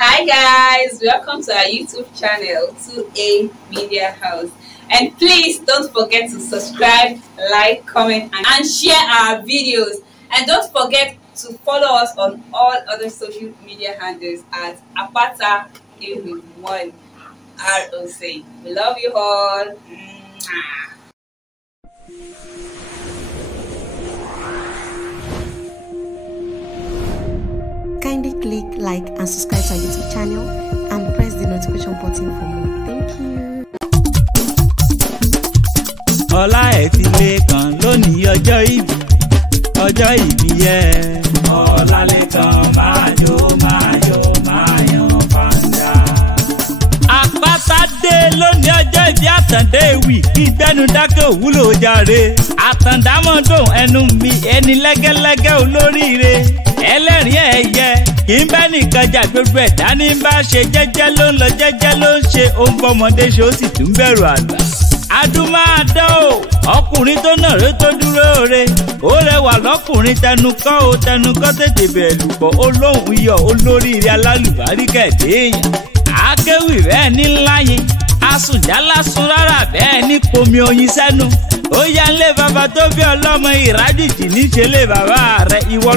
Hi guys, welcome to our YouTube channel 2A Media House, and please don't forget to subscribe, like, comment and share our videos, and don't forget to follow us on all other social media handles at APATA EWI ROC. We love you all. Kindly click like and subscribe to our YouTube channel and press the notification button for more. Thank you. Ọlá ẹ̀ ti lé kan lónìí ọjọ́ ìbí yẹ. Ọlá lè kan máa jó yan fanda. Àpáta dé lónìí ọjọ́ ìbí Àtàndá ewì kí gbẹ́nu dákẹ́ òwúlò jàre. Àtàndá mọ́dún ẹnu mi ẹni lẹ́gẹ́lẹ́gẹ́ olóríire. Ẹlẹ́rìn ẹ̀yẹ kì í bá nìkan jà gbogbo ẹ̀dá ní bá ṣe jẹ́jẹ́ ló ń lọ jẹ́jẹ́ ló ń ṣe ohun bọ́mọdé ṣe ó sì tún bẹ̀rù àgbà. Adúmáadán o ọkùnrin tó nàró tó dúró re ó rẹwà lọ́kùnrin tẹnukọ́ tètè bẹ̀rẹ̀ lùbọ̀ olóhùn iyọ̀ olóríire alálùbáríkà èèyàn. Akéwì bẹ́ẹ̀ ní láyé asùnjálásùn rárá bẹ́ẹ̀ ní pomi oyin sẹ́nu. Ó yá lé bàbá tó bí ọlọ́mọ ìrájìjì níṣẹ́ lé bàbá rẹ̀ ìwọ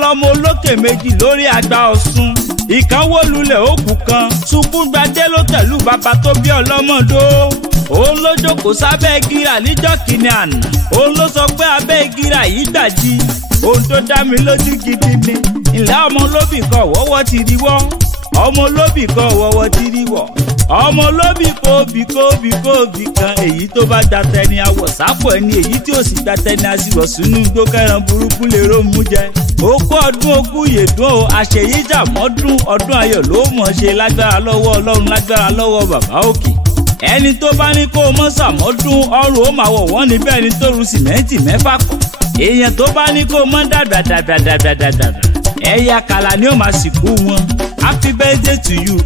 lọmọ olókè méjì lórí àgbà Ọ̀ṣun. Ìkan wó lulẹ̀ òkú kan ṣubú gbadé ló tẹ̀lú bàbá tó bí ọlọ́mọdó. Òun ló jókòó sábẹ́ gíra níjọ́ kìíní àná. Òun ló sọ pé abẹ́ gíra yìí gbàjí. Ohun tó dá mi lójú gidi ni ìlà ọmọ olóbì kan wọ́wọ́ ti rí wọ́. Ọmọ olóbì kan wọ́wọ́ ti rí wọ́. Ọmọ olóbì kóbì kan èyí tó bá gba tẹni awọ̀ sápò ẹni èyí tí ò sì gba tẹni aṣíwọ̀ sínú igbó kẹran burúkú lè rómú jẹ. Okú ọdún ogún yèdún o àṣeyíjà mọ́dún ọdún ayọ̀ ló mọ̀ ṣe lágbára lọ́wọ́ Ọlọ́run lágbára lọ́wọ́ bàbá òkè. Ẹni tó bá ní kó o mọ́ sàmọ́dún ọrùn ó máa wọ̀ wọ́n níbẹ̀ ẹni tó ru sìmẹ́ǹtì mẹ́fà kọ̀. Èèyàn tó bá ní kó o mọ́ dàdàdàdàdàdàdà ẹ̀yà kàlà ni ó máa sìnkú wọn. Happy birthday to you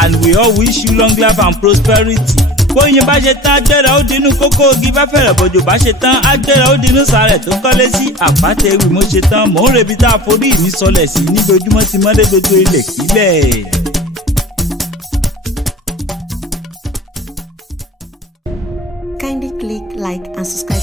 and we all wish you long life and prosperity. Bóyin bá ṣe tán agbẹ́rẹ́ ó dínú kókó ogi bá fẹ̀rẹ̀ bòjò bá ṣe tán agbẹ́rẹ́ ó dínú sàrẹ̀ tó kọ́lé sí Àpáta ewì mo ṣe tán mò ń rebi tá a forí mi sọlẹ̀ sí ní dojúmọ́ ti mọ́lé gbogbo ilẹ̀ kílẹ̀. Kindly click like and subscribe